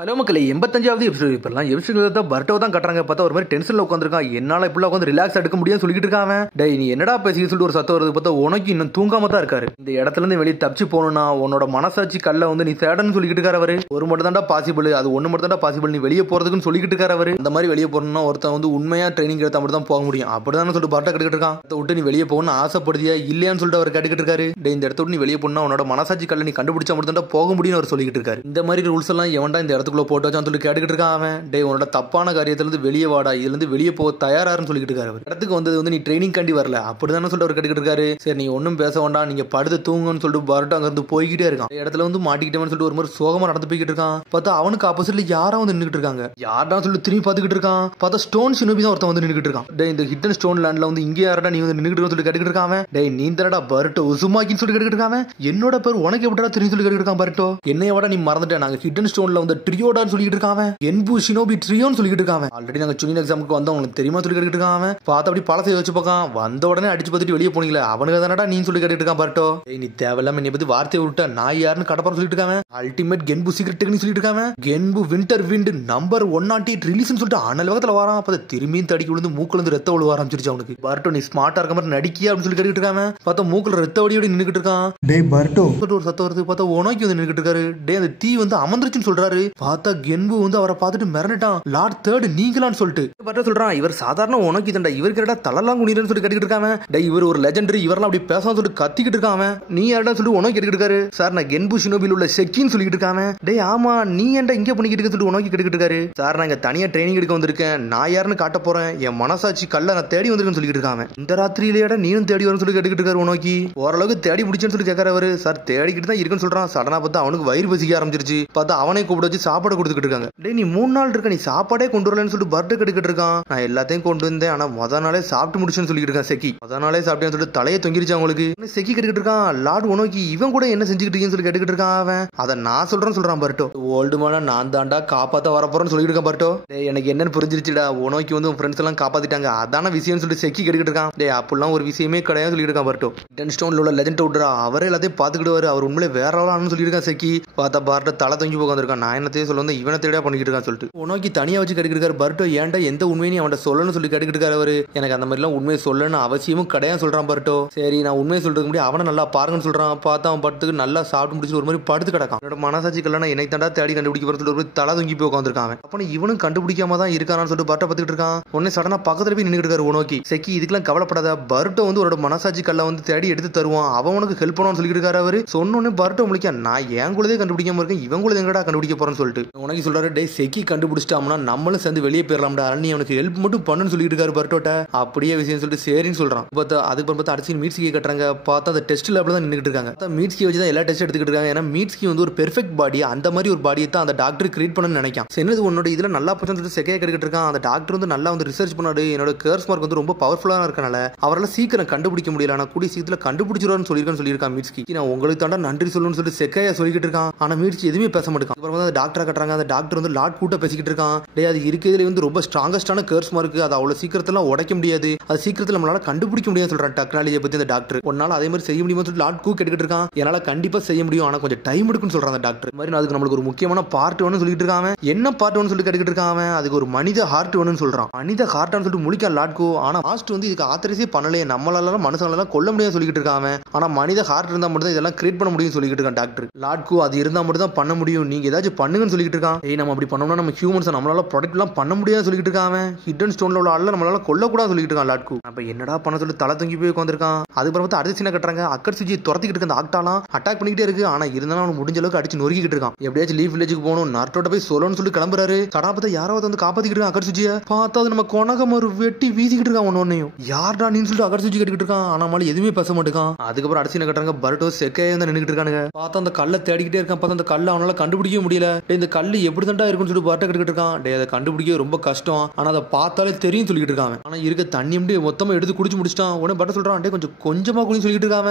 Hello மக்களே 85வது episode இப்பெல்லாம் episode பர்ட்டோ தான் கட்டுறாங்க பார்த்தா ஒரு மாதிரி டென்ஷன்ல உட்காந்துருக்கான். என்னால இப்பெல்லாம் உட்காந்து ரிலாக்ஸ் எடுக்க முடியும்னு சொல்லிட்டு இருக்கான். டேய் நீ என்னடா பேசிக்கிட்டு சொல்லிட்டு ஒரு சத்தம் வருது பார்த்தா உனக்கு இன்னும் தூங்காம தான் இருக்காரு. இந்த இடத்துல இருந்து வெளியே தப்பிச்சு போகணும்னா உன்னோட மனசாட்சி கல்ல வந்து நீ தேடன்னு சொல்லிட்டு இருக்காரு அவரு. ஒரு மட்டும் தான்டா பாசிபிள், அது ஒண்ணு மட்டும் தான்டா பாசிபிள், நீ வெளியே போறதுக்குன்னு சொல்லிட்டு இருக்காரு அவரு. இந்த மாதிரி வெளியே போறணும்னா ஒருத்தன் வந்து உண்மையா ட்ரைனிங் எடுத்தா மட்டும் தான் போக முடியும். அப்படிதான் சொல்லிட்டு பர்ட்டோ கேட்டுக்கிட்டு இருக்கான். அதை விட்டு நீ வெளியே போகணும்னு ஆசைப்படுதியா இல்லையான்னு சொல்லிட்டு அவர் கேட்டுக்கிட்டு இருக்காரு. டேய் இந்த இடத்த விட்டு நீ வெளியே போனா உன்னோட மனசாட்சி கல்ல நீ கண்டுபிடிச்சா மட்டும் தான் போக முடியும்னு அவர் சொல்லிட்டு இருக்காரு. இந்த மாதிரி ரூல்ஸ் எல்லாம் எவன்டா இந்த இடத்துக்குள்ள போட்டு வச்சான்னு சொல்லி கேட்டுக்கிட்டு இருக்கான் அவன். டே உன்னோட தப்பான காரியத்துல இருந்து வெளியே வாடா, இதுல இருந்து வெளியே போக தயாரான்னு சொல்லிட்டு இருக்காரு அவர். இடத்துக்கு வந்தது வந்து நீ ட்ரைனிங் காண்டி வரல அப்படிதானே சொல்லிட்டு அவர் கேட்டுக்கிட்டு இருக்காரு. சரி நீ ஒன்னும் பேச வேண்டாம், நீங்க படுத்து தூங்குன்னு சொல்லிட்டு பர்ட்டோ அங்க இருந்து போய்கிட்டே இருக்கான். இடத்துல வந்து மாட்டிக்கிட்டேன்னு சொல்லிட்டு ஒரு மாதிரி சோகமா நடந்து போய்கிட்டு இருக்கான். பார்த்தா அவனுக்கு ஆப்போசிட்ல யாரோ வந்து நின்றுட்டு இருக்காங்க. யாரா சொல்லி திரும்பி பாத்துக்கிட்டு இருக்கான். பார்த்தா ஸ்டோன் ஷினோபி தான் ஒருத்தன் வந்து நின்றுட்டு இருக்கான். டே இந்த ஹிட்டன் ஸ்டோன் லேண்ட்ல வந்து இங்கே யாரடா நீ வந்து நின்றுட்டு சொல்லி கேட்டுக்கிட்டு இருக்கான். டே நீ தரடா பர்ட்டோ உசுமாக்கின்னு சொல்லி கேட்டுக்கிட்டு இருக்கான். என்னோட பேர் உனக்கு எப்படா தெரியும் சொல்லி கேட்டுக்கிட்டு இருக்கான் பர்ட்டோ. என்னையோட நீ மறந்துட்டேன், நாங்க ஹிட்டன் ஸ்டோன்ல வந்து ட்ரியோடான்னு சொல்லிட்டு இருக்கான். என்பு ஷினோபி ட்ரியோன்னு சொல்லிட்டு இருக்கான். ஆல்ரெடி நாங்க ஜூனியர் எக்ஸாமுக்கு வந்தோம் உங்களுக்கு தெரியுமா சொல்லி கேட்டுக்கிட்டு இருக்கான். பார்த்தா அப்படி பழசை வச்சு பார்க்கான். வந்த உடனே அடிச்சு பார்த்துட்டு வெளியே போனீங்களே அவனுக்கு தானடா நீ சொல்லி கேட்டுட்டு இருக்கான் பர்ட்டோ. நீ தேவையில்லாம என்னை பத்தி வார்த்தையை விட்டா நான் யாருன்னு கடப்பான்னு சொல்லிட்டு இருக்காங்க. அல்டிமேட் கென்பு சீக்ரெட் டெக்னிக் சொல்லிட்டு இருக்காங்க. கென்பு விண்டர் விண்ட் நம்பர் 108 ரிலீஸ்னு சொல்லிட்டு அனல் வேகத்துல வரான். அப்ப திரும்பியும் தடிக்கி விழுந்து மூக்குல இருந்து ரத்த ஒழுவ ஆரம்பிச்சிருச்சு அவனுக்கு. பர்ட்டோ நீ ஸ்மார்ட்டா இருக்க மாதிரி நடிக்கியா அப்படின்னு சொல்லி கேட்டுட்டு இருக்காங்க. பார்த்தா மூக்குல ரத்த வடியோட நின்னுட்டு இருக்கான். டே பர்ட்டோ ஒரு சத்தம் வருது. பார்த்தா உனக்கு வந்து நின்னுட்டு இருக்காரு. டே அந்த தீ வந்து அமர்ந்துருச்சுன்னு சொல்றாரு. பார்த்தா கென்பு வந்து அவரை பார்த்துட்டு மிரண்டுட்டான். லார்ட் தேர்ட் நீங்களான்னு சொல்லிட்டு பர்ட்டோ சொல்றான். இவர் சாதாரண உனக்கு தண்டா, இவருக்கு என்னடா தலலாம் குனிறன்னு சொல்லி கேட்டுக்கிட்டு இருக்காங்க. டே இவர் ஒரு லெஜெண்டரி, இவரெல்லாம் அப்படி பேசாம சொல்லிட்டு கத்திக்கிட்டு இருக்கான். நீ யாரடா சொல்லி உனக்கு கேட்டுக்கிட்டு இருக்காரு. சார் நான் கென்பு ஷினோபில உள்ள செக்கின்னு சொல்லிட்டு இருக்காங்க. டே ஆமா நீ ஏன்டா இங்க பண்ணிக்கிட்டு இருக்க சொல்லி உனக்கு கேட்டுக்கிட்டு இருக்காரு. சார் நான் இங்க தனியா ட்ரைனிங் எடுக்க வந்திருக்கேன், நான் யாருன்னு காட்ட போறேன், என் மனசாட்சி கல்ல நான் தேடி வந்திருக்கேன்னு சொல்லிட்டு இருக்காங்க. இந்த ராத்திரியிலேடா நீனும் தேடி வரும்னு சொல்லி கேட்டுக்கிட்டு இருக்காரு உனக்கு. ஓரளவுக்கு தேடி பிடிச்சேன்னு சொல்லி கேட்கறாரு அவரு. சார் தேடிக்கிட்டு தான் இருக்குன்னு சொல்றான். சடனா பார்த்தா அவனுக்கு வயிறு பசிக்க ஆரம்பிச்சிருச்சு. பார்த்தா அவனை கூப்பிட்டு வச்சு சாப்பாடு கொடுத்துக்கிட்டு இருக்காங்க. டே நீ 3 நாள் இருக்க, நீ சாப்பாடே கொண்டு வரலன்னு சொல்லிட்டு பர்ட்டோ கேட்டுக்கிட்டு இருக்கான். நான் எல்லாத்தையும் கொண்டு வந்தேன், ஆனா முத நாளே சாப்பிட்டு முடிச்சுன்னு சொல்லிட்டு இருக்கான் செக்கி. முத நாளே சாப்பிட்டேன்னு சொல்லிட்டு தலையை தொங்கிருச்சு அவங்களுக்கு. செக்கி கேட்டுக்கிட்டு இருக்கான். லார்ட் உனக்கு இவன் கூட என்ன செஞ்சுக்கிட்டு இருக்கீங்கன்னு சொல்லி கேட்டுக்கிட்டு இருக்கான் அவன். அதை நான் சொல்றேன்னு சொல்றான் பர்ட்டோ. ஓல்டு மேனா நான் தாண்டா காப்பாத்த வரப்போறேன்னு சொல்லிட்டு இருக்கான் பர்ட்டோ. எனக்கு என்னன்னு புரிஞ்சிருச்சுடா, உனக்கு வந்து உன் ஃப்ரெண்ட்ஸ் எல்லாம் காப்பாத்திட்டாங்க அதான விஷயம்னு சொல்லிட்டு செக்கி கேட்டுக்கிட்டு இருக்கான். டே அப்படிலாம் ஒரு விஷயமே கிடையாது சொல்லிட்டு இருக்கான் பர்ட்டோ. டென் ஸ்டோன்ல உள்ள லெஜெண்ட் விட்றா, அவரே எல்லாத்தையும் பாத்துக்கிட்டு அவர் உண்மையிலே வேற ஆளான்னு சொல்லிட்டு இருக்கான் செக்கி. பார்த்தா பர்ட்டோ தலை தொங்கி போக வந்திருக்கான். நான் என்னத்தையும் சொல்ல வந்து இவனை தேடியா பண்ணிக்கிட்டு இருக்கான்னு சொல்லிட்டு உனக்கு தனியா வச்சு கேட்டுக்கிட்டு இருக்காரு பர்ட்டோ. ஏன்டா எந்த உண்மையும் அவன் சொல்லணும்னு சொல்லி கேட்டுக்கிட்டு இருக்காரு அவரு. எனக்கு அந்த மாதிரி எல்லாம் உண்மையை சொல்லணும்னு அவசியமும் கிடையாது சொல்றான் பர்ட்டோ. சரி நான் உண்மையை சொல்றதுக்கு முடியும் அவனை நல்லா பாருங்கன்னு சொல்றான். பார்த்தா அவன் படுத்துக்கு நல்லா சாப்பிட்டு முடிச்சு ஒரு மாதிரி படுத்து கிடக்கான். என்னோட மனசாட்சி கல்யாணம் என்னை தாண்டா தேடி கண்டுபிடிக்க போறது ஒரு தலை தூங்கி போய் உட்காந்துருக்கான். அப்ப இவனும் கண்டுபிடிக்காம தான் இருக்கான்னு சொல்லிட்டு பர்ட்டோ பார்த்துட்டு இருக்கான். உடனே சடனா பக்கத்துல போய் நின்னுட்டு இருக்காரு உனோக்கி. செக்கி இதுக்கெல்லாம் கவலைப்படாத, பர்ட்டோ வந்து ஒரு மனசாட்சி கல்ல வந்து தேடி எடுத்து தருவான், அவன் உனக்கு ஹெல்ப் பண்ணுவான்னு சொல்லிட்டு இருக்காரு அவரு. சொன்னோன்னு பர்ட்டோ முடிக்க நான் ஏன் குழந்தையே கண்டுபிடிக்காம இருக்கேன், இவன் குழந்தை எங்கடா கண்டுபிடிக்க போறேன்னு சொல்லிட்டு உனக்கு சொல்றாரு. டே செக்கி கண்டுபிடிச்சிட்டாம்னா நம்மளும் சேர்ந்து வெளியே போயிடலாம்டா, நீ அவனுக்கு ஹெல்ப் மட்டும் பண்ணுன்னு சொல்லிட்டு இருக்காரு பர்ட்டோட்ட. அப்படியே விஷயம் சொல்லிட்டு சரின்னு சொல்றான். அதுக்கு பார்த்தா அடிச்சு மீட்ஸ்கி கட்டுறாங்க. பார்த்தா அந்த டெஸ்ட் லேப்ல தான் நின்னுட்டு இருக்காங்க. மீட்ஸ்கி வச்சு தான் எல்லா டெஸ்ட் எடுத்துக்கிட்டு இருக்காங்க. ஏன்னா மீட்ஸ்கி வந்து ஒரு பெர்ஃபெக்ட் பாடி, அந்த மாதிரி ஒரு பாடியை தான் அந்த டாக்டர் கிரியேட் பண்ணணும்னு நினைக்கான். என்னது உன்னோட இதுல நல்லா பச்சை சொல்லிட்டு செக்கையா கேட்டுக்கிட்டு இருக்கான். அந்த டாக்டர் வந்து நல்லா வந்து ரிசர்ச் பண்ணாரு. என்னோட கர்ஸ் மார்க் வந்து ரொம்ப பவர்ஃபுல்லா இருக்கனால அவரால் சீக்கிரம் கண்டுபிடிக்க முடியல, ஆனா கூடிய சீக்கிரத்துல கண்டுபிடிச்சிருவான்னு சொல்லியிருக்கான் மீட்ஸ்கி. நான் உங்களுக்கு தாண்டா நன்றி சொல்லணும்னு சொல்லிட்டு செக்கையா சொல்லிக்கிட்டு இருக்கான். ஆனா மீட்ஸ்கி எதுவுமே பேச மாட்டான். அப்புறம் வந்து டாக்டரா கட்டுறாங்க. அந்த டாக்டர் வந்து லாட் கூட்ட பேசிக்கிட்டு இருக்கான். டே அது இருக்கிறதுல வந்து ரொம்ப ஸ்ட்ராங்கஸ்டான கர்ஸ் மார்க், அது அவ்வளவு சீக்கிரத்துல உடைக்க முடியாது, அது சீக்கிரத்துல நம்மளால கண்டுபிடிக்க முடியாது சொல்றான் டெக்னாலஜியை பத்தி அந்த டாக்டர். ஒன்னால அதே மாதிரி செய்ய முடியுமா சொல்லி லாட் கூ கேட்டுக்கிட்டு இருக்கான். என்னால கண்டிப்பா செய்ய முடியும், ஆனா கொஞ்சம் டைம் எடுக்குன்னு சொல்றான் அந்த டாக்டர். மாதிரி அதுக்கு நம்மளுக்கு ஒரு முக்கியமான பார்ட் ஒன்னு சொல்லிட்டு இருக்கான். என்ன பார்ட் ஒன்னு சொல்லி கேட்டுக்கிட்டு இருக்கான். அதுக்கு ஒரு மனித ஹார்ட் ஒன்னு சொல்றான். மனித ஹார்ட்னு சொல்லிட்டு முழிக்க லாட் கூ. ஆனா மாஸ்டர் வந்து இதுக்கு ஆத்தரைஸே பண்ணலையே, நம்மளால மனுஷங்களெல்லாம் கொல்ல முடியாது சொல்லிட்டு இருக்கான். ஆனா மனித ஹார்ட் இருந்தா மட்டும் தான் இதெல்லாம் கிரியேட் பண்ண முடியும் சொல்லிட்டு இருக்கான் டாக்டர். லாட் கூ அது இருந்தா மட்டும் தான் பண்ண முடியும், நீங்க ஏதாச்சும் பண்ணுங்கன்னு சொல்லிட்டு இருக்கான். ஏய் நம்ம அப்படி பண்ணோம்னா நம்ம ஹியூமன்ஸ் நம்மளால ப்ராடக்ட் எல்லாம் பண்ண முடியாது சொல்லிட்டு இருக்கான். ஹிடன் ஸ்டோன்ல உள்ள ஆள நம்மளால கொல்ல கூட சொல்லிட்டு இருக்கான் லாட் கூ. அப்ப என்னடா பண்ண சொல்லி தலை தொங்கி போய் உட்காந்துருக்கான். அதுக்கப்புறம் பார்த்து அடுத்த சீனை கட்டுறாங்க. அக்கட்சுஜியை துரத்திக்கிட்டு இருக்க அந்த ஆக்டாலாம் அட்டாக் பண்ணிக்கிட்டே இருக்கு. ஆனா இருந்தாலும் அவன் முடிஞ்ச அளவுக்கு அடிச்சு நொறுக்கிட்டு இருக்கான். எப்படியாச்சும் லீஃப் வில்லேஜுக்கு போகணும், நார்ட்டோட போய் சொல்லணும்னு சொல்லி கிளம்புறாரு. சடா பார்த்தா யாராவது வந்து காப்பாத்திக்கிட்டு இருக்கான் அக்கட்சுஜியை. பார்த்தா அது நம்ம கொனகம் ஒரு வெட்டி வீசிக்கிட்டு இருக்கான். ஒன்னையும் யாரா நீன்னு சொல்லிட்டு அக்கட்சுஜி கேட்டுக்கிட்டு இருக்கான். ஆனா மாலை எதுவுமே பேச மாட்டேங்கான். அதுக்கப்புறம் அடுத்த சீனை கட்டுறாங்க. பர்ட்டோ செக்கையா வந்து நின்னுக்கிட்டு இருக்கானுங்க. பார்த்தா அந்த கல்லை தேடிக்கிட்டே இருக்கான். பார்த்தா அந்த கல்லை அவனால கண்டுபிடிக்க முடியல. இந்த கல்லு எப்படி தாண்டா இருக்குன்னு சொல்லிட்டு பர்ட்டோ கேட்டுக்கிட்டு இருக்கான். டே அதை கண்டுபிடிக்க ரொம்ப கஷ்டம், ஆனா அதை பார்த்தாலே தெரியும் சொல்லிட்டு இருக்கான். ஆனா இருக்க தண்ணி அப்படியே மொத்தமா எடுத்து குடிச்சு முடிச்சிட்டான். உடனே பர்ட்டோ சொல்றான். டே கொஞ்சமா குடிச்சு சொல்லிட்டு இருக்கான்.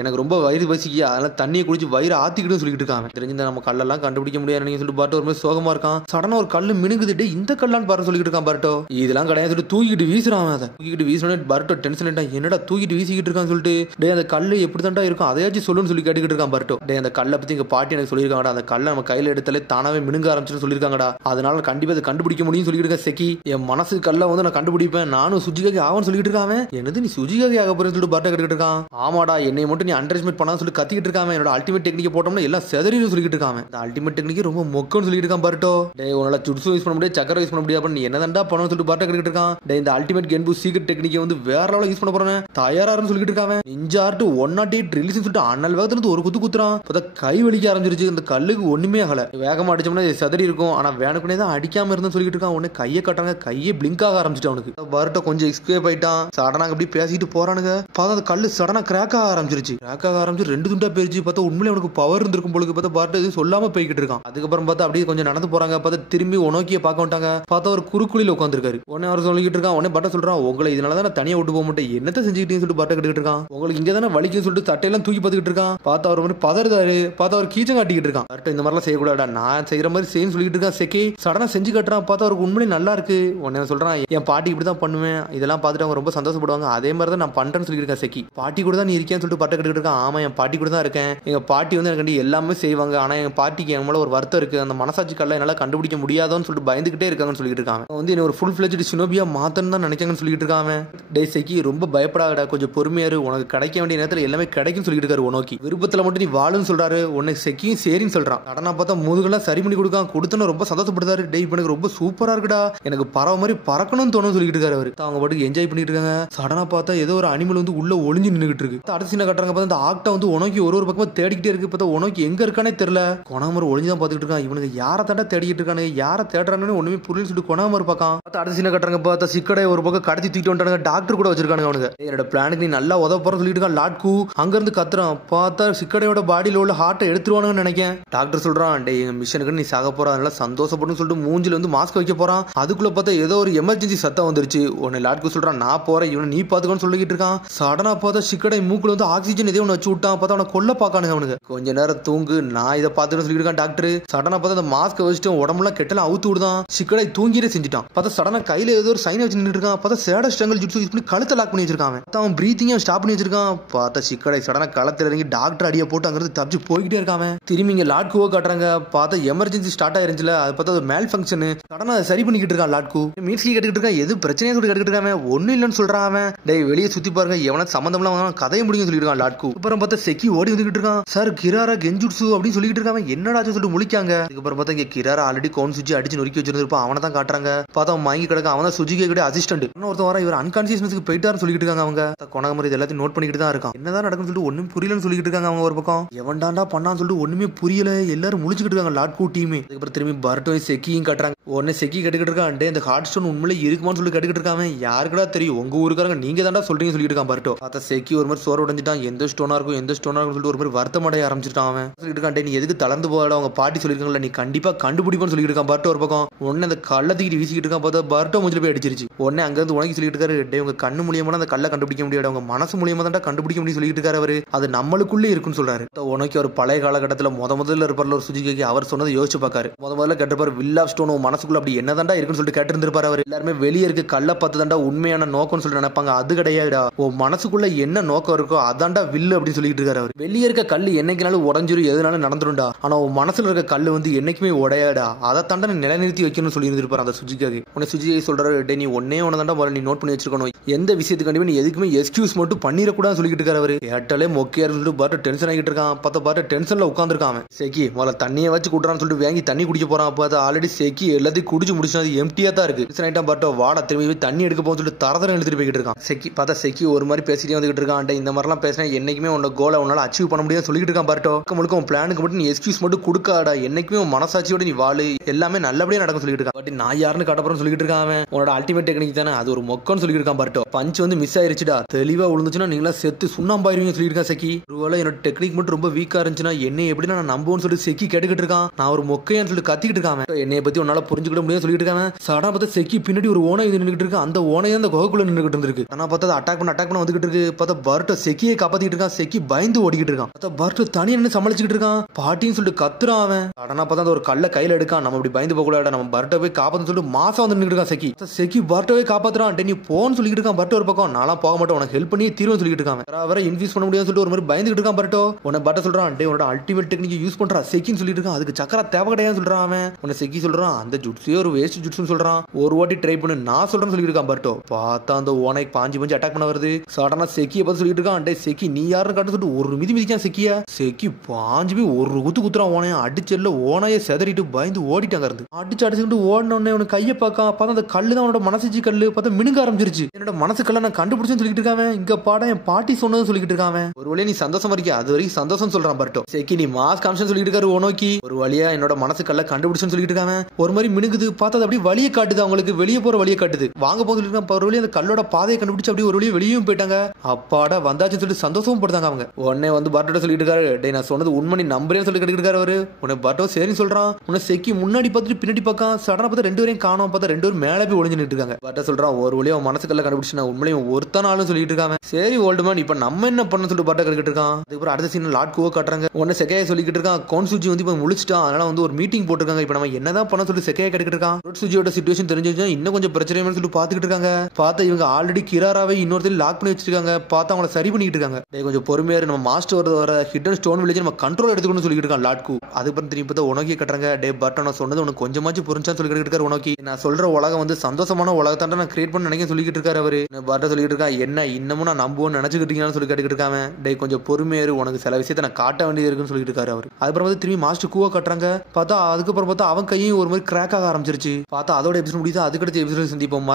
எனக்கு ரொம்ப வயிறு பசிக்கியா, அதனால தண்ணியை குடிச்சு வயிறு ஆத்திக்கிட்டு சொல்லிட்டு இருக்கான். தெரிஞ்ச நம்ம கல்லெல்லாம் கண்டுபிடிக்க முடியாது சொல்லிட்டு பர்ட்டோ ஒரு சோகமா இருக்கான். சடனா ஒரு கல்லு மினுங்குது. இந்த கல்லான்னு பாரு சொல்லிட்டு இருக்கான் பர்ட்டோ. இதெல்லாம் கிடையாது சொல்லிட்டு தூக்கிட்டு வீசுறான். அதை தூக்கிட்டு வீசுறோம். பர்ட்டோ டென்ஷன் ஆயிட்டான். என்னடா தூக்கிட்டு வீசிக்கிட்டு இருக்கான்னு சொல்லிட்டு. டே அந்த கல்லு எப்படி தாண்டா இருக்கும் அதையாச்சும் சொல்லுன்னு சொல்லி கேட்டுக்கிட்டு இருக்கான் பர்ட்டோ. டே அந்த கல்லை பத்தி எங்க பாட்டி எனக்கு சொல்லியிருக்காங்க, அந்த கல்லை நம்ம கையில எடுத்தாலே தானாவே மினுங்க ஆரம்பிச்சு சொல்லிருக்காங்கடா. அதனால கண்டிப்பா அதை கண்டுபிடிக்க முடியும் சொல்லிட்டு இருக்க செக்கி. என் மனசு கல்ல வந்து நான் கண்டுபிடிப்பேன், நானும் சுஜிகாகி ஆகும்னு சொல்லிட்டு இருக்கான். என்னது நீ சுஜிகாகி ஆக போறேன்னு சொல்லிட்டு பர்ட்ட கேட்டுட்டு இருக்கான். ஆமாடா, என்னை மட்டும் நீ அண்டர்எஸ்டிமேட் பண்ணான்னு சொல்லி கத்திக்கிட்டு இருக்கான். என்னோட அல்டிமேட் டெக்னிக் போட்டோம்னா எல்லாம் செதறின்னு சொல்லிட்டு இருக்கான். இந்த அல்டிமேட் டெக்னிக் ரொம்ப மொக்கன்னு சொல்லிட்டு இருக்கான் பர்ட்டோ. டேய் உன்னால ஜுட்சு யூஸ் பண்ண முடியாது, சக்கரை யூஸ் பண்ண முடியாது, நீ என்னதான்டா பண்ணணும்னு சொல்லிட்டு பர்ட்ட கேட்டுட்டு இருக்கான். டேய் இந்த அல்டிமேட் கென்பு சீக்ரெட் டெக்னிக்கை வந்து வேற லெவல்ல யூஸ் பண்ண போறேன், தயாரான்னு சொல்லிட்டு இருக்கான். நிஞ்சா ஆர்ட் 108 ரிலீஸ்னு சொல்லிட்டு அண்ணல் வேகத்துல ஒரு குத்து குத்துறான். பார்த்தா கை வலிக்க ஆரம்பிச்சிருச்சு. இந்த கல்லுக்கு ஒண்ணுமே ஆகல. வேகமா அடிச்சோம்னா செதறி இருக்கும், ஆனா வேணுக்குனே தான் அடிக்காம இருந்து சொல்லிட்டு இருக்கான். உடனே கையை கட்டுறாங்க, கையே பிளிங்க் ஆக ஆரம்பிச்சிட்டு அவனுக்கு. பர்ட்டோ கொஞ்சம் எஸ்கேப் ஆயிட்டான். சடனா அப்படி பேசிட்டு போறானுங்க. பார்த்தா அந்த கல்லு சடனா கிராக் ஆக ஆரம்பிச்சிருச்சு. கிராக் ஆக ஆரம்பிச்சு 2 துண்டா போயிருச்சு. பார்த்தா உண்மையிலே அவனுக்கு பவர் இருந்திருக்கும் பொழுது. பார்த்தா பர்ட்டோ எதுவும் சொல்லாம போய்கிட்டு இருக்கான். அதுக்கப்புறம் பார்த்தா அப்படியே கொஞ்சம் நடந்து போறாங்க. பார்த்தா திரும்பி உனோக்கிய பார்க்க வந்துட்டாங்க. பார்த்தா ஒரு குறுக்குழியில உட்காந்துருக்காரு. உடனே அவர் சொல்லிட்டு இருக்கான். உடனே பர்ட்டோ சொல்றான், உங்களை இதனாலதான் தனியா விட்டு போக மாட்டேன், என்னத்தை செஞ்சுக்கிட்டேன்னு சொல்லிட்டு பர்ட்டோ கேட்டுட்டு இருக்கான். உங்களுக்கு இங்க தானே வலிக்குன்னு சொல்லிட்டு தட்டையெல்லாம் தூக்கி பார்த்துக்கிட்டு இருக்கான். பார்த்தா அவர் வந்து பதறுதாரு. பார்த்தா அவர் கீச்சம் காட்டிக்கிட்டு இருக்கான். பர்ட்டோ இந்த மாதிரிலாம் செய்யக்கூடாடா, நான் செய்யற மாதிரி செய்யு சொல்லிட்டு இருக்கான். செக்கி சடனா செஞ்சு காட்டுறான். பார்த்தா அவருக்கு உண்மையிலே நல்லா இருக்கு. உடனே சொல்றான், என் பாட்டி இப்படிதான் பண்ணுவேன், இதெல்லாம் பார்த்துட்டு அவங்க ரொம்ப சந்தோஷப்படுவாங்க, அதே மாதிரி தான் நான் பண்றேன்னு சொல்லியிருக்கேன். செக்கி பாட்டி கூட தான் நீ இருக்கேன்னு சொல்லிட்டு பர்ட்டோ கேட்டுட்டு இருக்கான். ஆமா, என் பாட்டி கூட தான் இருக்கேன். எங்க பாட்டி வந்து எனக்கு எல்லாமே செய்வாங்க, ஆனா என் பாட்டிக்கு என் மேல ஒரு வருத்தம் இருக்கு, அந்த மனசாட்சி கல்ல என்னால கண்டுபிடிக்க முடியாதோன்னு சொல்லிட்டு பயந்துகிட்டே இருக்காங்கன்னு சொல்லிட்டு இருக்காங்க. வந்து என்ன ஒரு ஃபுல் ஃபிளெஜ்டு ஷினோபியா மாத்தன்னு தான் நினைக்காங்கன்னு சொல்லிட்டு இருக்காங்க. டேய் செக்கி ரொம்ப பயப்படாதடா, கொஞ்சம் பொறுமையாரு, உனக்கு கிடைக்க வேண்டிய நேரத்தில் எல்லாமே கிடைக்கும் சொல்லிட்டு இருக்காரு உனோக்கி. விருப்பத்துல மட்டும் நீ வாழுன்னு சொல்றாரு. உன்னை செக்கியும் சரின்னு சொல்றான். நடனா பார்த்தா முதுகெல்லாம் சரி பண்ணி கொடுக்கான். கொடுத்தன ரொம்ப சந்தோஷப்படுறாரு. டேய் இப்ப எனக்கு ரொம்ப சூப்பரா இருக்குடா, எனக்கு பறவை மாதிரி பறக்கணும்னு தோணும் சொல்லிட்டு இருக்காரு அவரு. அவங்க பாட்டுக்கு என்ஜாய் பண்ணிட்டு இருக்காங்க. சடனா பார்த்தா ஏதோ ஒரு அனிமல் வந்து உள்ள ஒளிஞ்சு நின்றுட்டு இருக்கு. அடுத்த சீனை கட்டுறாங்க. பார்த்தா இந்த ஆக்டா வந்து உனக்கு ஒரு பக்கமா தேடிக்கிட்டே இருக்கு. பார்த்தா உனக்கு எங்க இருக்கானே தெரியல. கொணாமர் ஒளிஞ்சுதான் பாத்துக்கிட்டு இருக்கான். இவனுக்கு யாரை தாண்டா தேடிக்கிட்டு இருக்கானு, யாரை தேடுறானு ஒண்ணுமே புரியல சொல்லிட்டு கொணாமர் பார்க்கான். பார்த்தா அடுத்த சீனை கட்டுறாங்க. பார்த்தா சிக்கடை ஒரு பக்கம் கடத்தி தூக்கிட்டு வந்துட்டாங்க. டாக்டர் கூட வச்சிருக்கானுங்க அவனுக்கு. என்னோட பிளானுக்கு நீ நல்லா உதவ போறன்னு சொல்லிட்டு இருக்கான் லாட்கு. அங்க இருந்து கத்துறான். பார்த்தா சிக்கடையோட பாடியில உள்ள ஹார்ட்டை எடுத்துருவானுன்னு நினைக்கிறேன். டாக்டர் சொல்றான், டேய் எங்க மிஷனுக்கு நீ சாக போற, அதனால சந்தோஷப்படும் சொல்லிட்டு மூஞ்சில வந்து மாஸ்க் வைக்க போறான். அதுக்குள்ள பார்த்தா ஏதோ ஒரு எமர்ஜென்சி சத்தம் வந்துருச்சு. உடனே லாட்கு சொல்றான், நான் போறேன், இவனை நீ பாத்துக்கன்னு சொல்லிட்டு இருக்கான். சடனா பார்த்தா சிக்கடை மூக்குல வந்து ஆக்சிஜன் எதையும் வச்சு விட்டான். பார்த்தா அவனை கொல்ல பாக்கானுங்க அவனுக்கு. கொஞ்ச நேரம் தூங்கு, நான் இதை பார்த்துன்னு சொல்லிட்டு இருக்கான் டாக்டர். சடனா பார்த்தா அந்த மாஸ்க் வச்சுட்டு உடம்புலாம் கெட்டலாம் அவுத்து விடுதான். சிக்கடை தூங்கிட்டே செஞ்சுட்டான். பார்த்தா சடனா கையில ஏதோ ஒரு சைன் வச்சு நின்று இருக்கான். பார்த்தா சேட ஸ்ட்ரங்கல் ஜுட்சு யூஸ் பண்ணி கழுத்தை லாக் பண்ணி வச்சிருக்கான். அவன் பிரீத்திங்கும் ஸ்டாப் பண்ணி வச்சிருக்கான். பார்த்தா சிக்கடை சடனா களத்துல இறங்கி டாக்டர் அடிய போட்டு அங்கிருந்து தப்பிச்சு போய்கிட்டே இருக்கான். திரும்பி இங்க லாட்குவோ காட்டுறாங்க. பார்த்தா எமர்ஜென்சி ஸ்டார்ட் ஆயிருச்சுல, அது பார்த்தா ஒரு மேல் ஃபங்க்ஷன். சடனா சரி பண்ணிக்கிட்டு இருக்கான் லாட்கு. மீட்ஸ்கி கேட்டுக்கிட்டு இருக்கான், எது பிரச்சனையா சொல்லி கேட்டுக்கிட்டு இருக்கான். ஒன்னும் இல்லைன்னு சொல்றான் அவன். டேய் வெளியே சுத்தி பாருங்க, எவனா சம்பந்தம்லாம் கதையை முடியும் சொல்லிட்டு இருக்கான் லாட்கு. அப்புறம் பார்த்தா செக்கி ஓடி வந்துகிட்டு இருக்கான். சார் கிராரா கெஞ்சுட்சு அப்படின்னு சொல்லிட்டு இருக்கான். என்னடா சொல்லிட்டு முழிக்காங்க. அதுக்கப்புறம் பார்த்தா இங்க கிராரா ஆல்ரெடி கவுன் சுஜி அடிச்சு நொறுக்கி வச்சிருந்திருப்பான். அவனை தான் காட்டுறாங்க. பார்த்தா அவன் வாங்கி கிடக்க. அவன் தான் சுஜிகே கூட அசிஸ்டன்ட். ஒருத்தன் வர, இவர் அன்கான்சியஸ்னஸ்க்கு போயிட்டாருன்னு சொல்லிட்டு இருக்காங்க அவங்க. கொணகமரி எல்லாத்தையும் நோட் பண்ணிக்கிட்டு தான் இருக்கான். என்னதான் நடக்குன்னு சொல்லிட்டு ஒண்ணும் புரியலன்னு சொல்லிட்டு இருக்காங்க அவங்க ஒரு பக்கம். எவன்டாண்டா பண்ணான்னு சொல்லிட்டு ஒண்ணுமே புரியல, எல்லாரும் முழிச்சுக்கிட்டு இருக்காங்க லாட்கு டீம். அதுக்கப்புறம் திரும்பி பர்ட்டோய் செக்கியும் காட்டுறாங்க. உடனே செக்கி கேட்டுக்கிட்டு இருக்கான், டே இந்த ஹார்ட் ஸ்டோன் உண்மையிலே இருக்குமான்னு சொல்லி கேட்டுக்கிட்டு இருக்காங்க. யாருக்கடா தெரியும், உங்க ஊருக்காரங்க நீங்க தாண்டா சொல்றீங்க சொல்லிட்டு இருக்கான் பர்ட்டோ. பார்த்தா செக்கி ஒரு மாதிரி சோறு உடைஞ்சிட்டான். எந்த ஸ்டோனா இருக்கும் எந்த ஸ்டோனா இருக்கும் சொல்லிட்டு ஒரு மாதிரி வருத்தம் அடைய ஆரம்பிச்சிட்டான் அவன். சொல்லிட்டு இருக்கான், டே நீ எதுக்கு தளர்ந்து போகல, அவங்க பாட்டி சொல்லிருக்காங்கல்ல, நீ கண்டிப்பா கண்டுபிடிப்பான்னு சொல்லிட்டு இருக்கான் பர்ட்டோ ஒரு பக்கம். உடனே அந்த கள்ள தூக்கிட்டு வீசிக்கிட்டு இருக்கான். பார்த்தா பர்ட்டோ மூஞ்சில போய் அடிச்சிருச்சு. உடனே அங்க இருந்து உனக்கு சொல்லிட்டு இருக்காரு, டே உங்க கண்ணு மூலியமா அந்த கல்லை கண்டுபிடிக்க முடியாது, உங்க மனசு மூலியமா தான் கண்டுபிடிக்க முடியும் சொல்லிட்டு இருக்காரு அவரு. அது நம்மளுக்குள்ளே இருக்குன்னு சொல்றாரு. உனக்கு ஒரு பழைய காலகட்டத்தில் முதல்ல இருப்பார்ல ஒரு சுஜிகேக்கு, அவர் சொன்னதை யோசிச்சு பார்க்காரு. முதல்ல கேட்டிருப்பாரு, வில் ஆஃப் ஸ்டோன் மனசுக்குள்ள அப்படி என்னதாண்டா இருக்குன்னு சொல்லிட்டு கேட்டிருந்திருப்பாரு அவர். எல்லாருமே வெளியே இருக்க கல்ல பார்த்து தாண்டா உண்மையான நோக்கம்னு சொல்லிட்டு நினைப்பாங்க. அது கிடையாதுடா, உன் மனசுக்குள்ள என்ன நோக்கம் இருக்கோ அதாண்டா வில்லு அப்படின்னு சொல்லிட்டு இருக்காரு அவர். வெளியே இருக்க கல்லு என்னைக்குனாலும் உடஞ்சிரும், எதுனாலும் நடந்துரும்டா, ஆனா உன் மனசுல இருக்க கல்லு வந்து என்னைக்குமே உடையாடா, அதை தாண்டா நிலைநிறுத்தி வைக்கணும்னு சொல்லி இருந்திருப்பாரு அந்த சுஜிகாக்கு. உன்னை சுஜிகை சொல்றாரு, டே நீ ஒன்னே ஒன்னதாண்டா நீ நோட் பண்ணி வச்சிருக்கணும், எந்த விஷயத்துக்கு நீ எதுக்குமே எக்ஸ்கியூஸ் மட்டும் பண்ணிடக்கூடாதுன்னு சொல்லிட்டு இருக்காரு அவரு. ஏட்டாலே மொக்கையா சொல்லிட்டு பாட்டு டென்ஷன் ஆகிட்டு இருக்கான். பார்த்தா பாட்டு டென்ஷன்ல உட்காந்துருக்கான். செக்கி முதல்ல தண்ணியை வச்சு குடுறான்னு சொல்லிட்டு வாங்கி தண்ணி குடிக்க போறான். அப்போ ஆல்ரெடி செக்கி எல்லாத்தையும் குடிச்சு முடிச்சு அது எம்டியா தான் இருக்கு. பாட்டோ வாட திரும்பி தண்ணி எடுக்க போன்னு சொல்லிட்டு தரதரம் எடுத்துட்டு போய்கிட்டு இருக்கான். செக்கி பார்த்தா செக்கி ஒரு மாதிரி பேசிட்டே வந்துகிட்டு இருக்கான். இந்த மாதிரிலாம் பேசினா என்னைக்குமே உன்னோட கோலை உன்னால அச்சீவ் பண்ண முடியாது சொல்லிட்டு இருக்கான் பாட்டோ. முழுக்க உன் பிளானுக்கு மட்டும் நீ எக்ஸ்கியூஸ் மட்டும் கொடுக்காடா, என்னைக்குமே உன் மனசாட்சியோட நீ வாழு, எல்லாமே நல்லபடியா நடக்கும் சொல்லிட்டு இருக்கான். பட் நான் யாருன்னு காட்டப்பறேன்னு சொல்லிட்டு இருக்கான். உன்னோட அல்டிமேட் டெக்னிக் தானே, அது ஒரு மொக்கன்னு சொல்லிட்டு இருக்கான் பாட்டோ. பஞ்ச் வந்து மிஸ் ஆயிருச்சுடா, தெளிவா விழுந்துச்சுன்னா நீங்களா செத்து சுண்ணாம்பாயிருவீங்க சொல்லிட்டு இருக்கான் செக்கி. ஒருவேளை என்னோட டெக்னிக் மட்டும் ரொம்ப வீக்கா இருந்துச்சுன்னா என்ன எப்படி நான் நம்புவேன்னு சொல்லிட்டு செக்கி கேட்டுக்கிட்டு இருக்கான். நான் ஒரு மொக்கையான்னு சொல்லிட்டு கத்திக்கிட்டு இருக்கான். என்னைய பத்தி உன்னால புரிஞ்சுக்கிட முடியாது சொல்லிட்டு இருக்காங்க. சடா பார்த்தா செக்கி பின்னாடி ஒரு ஓனை நின்றுட்டு இருக்கு. அந்த ஓனையே அந்த குகைக்குள்ள நின்றுட்டு இருக்கு. ஆனா பார்த்தா அட்டாக் பண்ண வந்துகிட்டு இருக்கு. பார்த்தா பர்ட்டோ செக்கியை காப்பாத்திட்டு இருக்கான். செக்கி பயந்து ஓடிக்கிட்டு இருக்கான். பார்த்தா பர்ட்டோ தனியா நின்று சமாளிச்சுக்கிட்டு இருக்கான். பாட்டின்னு சொல்லிட்டு கத்துறான் அவன். சடனா பார்த்தா அந்த ஒரு கல்ல கையில எடுக்கான். நம்ம இப்படி பயந்து போக கூடாது, நம்ம பர்ட்டோ போய் காப்பாத்து சொல்லிட்டு மாசம் வந்து நின்றுட்டு இருக்கான் செக்கி. செக்கி பர்ட்டோவை காப்பாத்துறான். நீ போன்னு சொல்லிட்டு இருக்கான் பர்ட்டோ ஒரு பக்கம். நான்லாம் போக மாட்டேன், உனக்கு ஹெல்ப் பண்ணி தீர்வு சொல்லிட்டு இருக்கான். வர இன்வெஸ்ட் பண்ண முடியாதுன்னு சொல்லிட்டு ஒரு மாதிரி பயந்துகிட்டு இருக்கான் பர்ட்டோ. உன்னை பர்ட்டோ சொல்றான், டே உன்னோட அல்டிமேட் டெக்னிக் யூஸ் பண்றா செக்கின்னு சொல்லிட்டு இருக்கான். அதுக்கு உனக்கா தேவை கிடையாது சொல்றான் அவன். உன்னை செக்கி சொல்றான் அந்த ஜுட்ஸே ஒரு வேஸ்ட் ஜுட்ஸ்னு சொல்றான். ஒரு வாட்டி ட்ரை பண்ணு நான் சொல்றேன்னு சொல்லிட்டு இருக்கான் பர்ட்டோ. பார்த்தா அந்த ஓனைக்கு பாஞ்சு அட்டாக் பண்ண வருது. சடனா செக்கியை பார்த்து சொல்லிட்டு இருக்கான், டே செக்கி நீ யாருன்னு காட்டு சொல்லிட்டு ஒரு மிதிக்கான் செக்கியா. செக்கி பாஞ்சு போய் ஒரு குத்துறான் ஓனைய. அடிச்சல்ல ஓனைய செதறிட்டு பயந்து ஓடிட்டாங்க இருந்து. அடிச்சுட்டு ஓடினோடனே அவனுக்கு கையை பார்த்தா அந்த கல்லு தான் அவனோட மனசு கல்லு பார்த்தா மினுங்க ஆரம்பிச்சிருச்சு. என்னோட மனசு கல்ல நான் கண்டுபிடிச்சேன்னு சொல்லிட்டு இருக்காங்க. இங்க பாடம் என் பாட்டி சொன்னதுன்னு சொல்லிட்டு இருக்காங்க. ஒரு வழியா நீ சந்தோஷமா இருக்கியா, அது வரைக்கும் சந்தோஷம் சொல்றான் பர்ட்டோ. செக்கி நீ மாஸ் காமிஷன் சொல்லிட்டு இருக்காரு ஓனோக்கி. ஒரு வழியா என்னோட மனசு கல்ல கண்டுபிடிச்சுன்னு சொல்லிட்டு இருக்காங்க. ஒரு மாதிரி மினுங்குது பார்த்தா அப்படி வழியை காட்டுது, அவங்களுக்கு வெளியே போற வழியை காட்டுது. வாங்க போது சொல்லிட்டு ஒரு வழியா அந்த கல்லோட பாதையை கண்டுபிடிச்சு அப்படி ஒரு வழியா வெளியும் போயிட்டாங்க. அப்பாடா வந்தாச்சுன்னு சொல்லிட்டு சந்தோஷமும் படுத்தாங்க அவங்க. உடனே வந்து பர்ட்டோ சொல்லிட்டு இருக்காரு, டே நான் சொன்னது உண்மை நீ நம்புறேன்னு சொல்லி கேட்டுருக்காரு அவரு. உன்னை பர்ட்டோ சரின்னு சொல்றான். உன்னை செக்கி முன்னாடி பார்த்துட்டு பின்னாடி பக்கம் சடனா பார்த்தா ரெண்டு பேரையும் காணோம். பார்த்தா ரெண்டு பேரும் மேலே போய் ஒளிஞ்சு நின்று இருக்காங்க. பர்ட்டோ சொல்றான் ஒரு வழியா மனசுக்கல்ல கண்டுபிடிச்சு நான் உண்மையிலேயே ஒருத்தான ஆளும் சொல்லிட்டு இருக்காங்க. சரி ஓல்டுமேன் இப்ப நம்ம என்ன பண்ண சொல்லிட்டு பர்ட்டோ கேட்டுட்டு இருக்கான். அதுக்கப்புறம் அடுத்த சீன் லார்ட் கூவோ காட்டுறாங்க. உடனே செக்கையை சொல்லிக்கிட்டு இருக்கான், கோன்சூஜி வந்து இப்ப முழிச்சிட்டான், அதனால வந்து ஒரு மீட்டிங் போட்டுருக்காங்க. இப்ப நம்ம என்னதான் பண்ண சொல்லி செக்கையை கேட்டுட்டு இருக்கான். ரோட்சூஜியோட சிச்சுவேஷன் தெரிஞ்சிருச்சா இன்னும் கொஞ்சம் பிரச்சனை சொல்லி பாத்துக்கிட்டு இருக்காங்க. பார்த்தா இவங்க ஆல்ரெடி கிராராவே இன்னொருத்தர் லாக் பண்ணி வச்சிருக்காங்க. பார்த்தா அவங்கள சரி பண்ணிட்டு இருக்காங்க. கொஞ்சம் பொறுமையா நம்ம மாஸ்டர் வர ஹிடன் ஸ்டோன் வில்லேஜ் நம்ம கண்ட்ரோல் எடுத்துக்கணும்னு சொல்லிட்டு இருக்கான் லாட்கு. அதுக்கப்புறம் திரும்பி பார்த்தா உனக்கே கட்டுறாங்க. டே பர்ட்டோ நான் சொன்னது உனக்கு கொஞ்சமாச்சும் புரிஞ்சான்னு சொல்லி இருக்காரு உனக்கு. நான் சொல்ற உலகம் வந்து சந்தோஷமான உலகத்தாண்ட நான் கிரியேட் பண்ண நினைக்க சொல்லிட்டு இருக்காரு அவரு. பர்ட்டோ சொல்லிட்டு இருக்கா என்ன இன்னமும் நான் நம்புவோன்னு நினைச்சுக்கிட்டீங்கன்னு சொல்லி கேட்டுக்கிட்டு இருக்காங்க. டே கொஞ்சம் பொறுமையாரு உனக்கு சில விஷயத்தை நான் காட்ட வேண்டியது இருக்குன்னு சொல்லிட்டு இருக்காரு அவரு. அதுக்கப்புறம் வந்து திரும்பி மாஸ்டர் கூவா கட்டுறாங்க. பார்த்தா அதுக்கப்புறம் பார்த்தா அவன் கையும் ஒரு மாதிரி கிராக் ஆக ஆரம்பிச்சிருச்சு. பார்த்தா அதோட எபிசோட் முடியுது. அதுக்கடுத்து எபிசோட் சந்திப்போம்.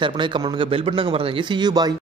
ஷேர் பண்ணுங்க, கமெண்ட் பண்ணுங்க, பெல் பட்டனை மறந்துங்க. See you, bye.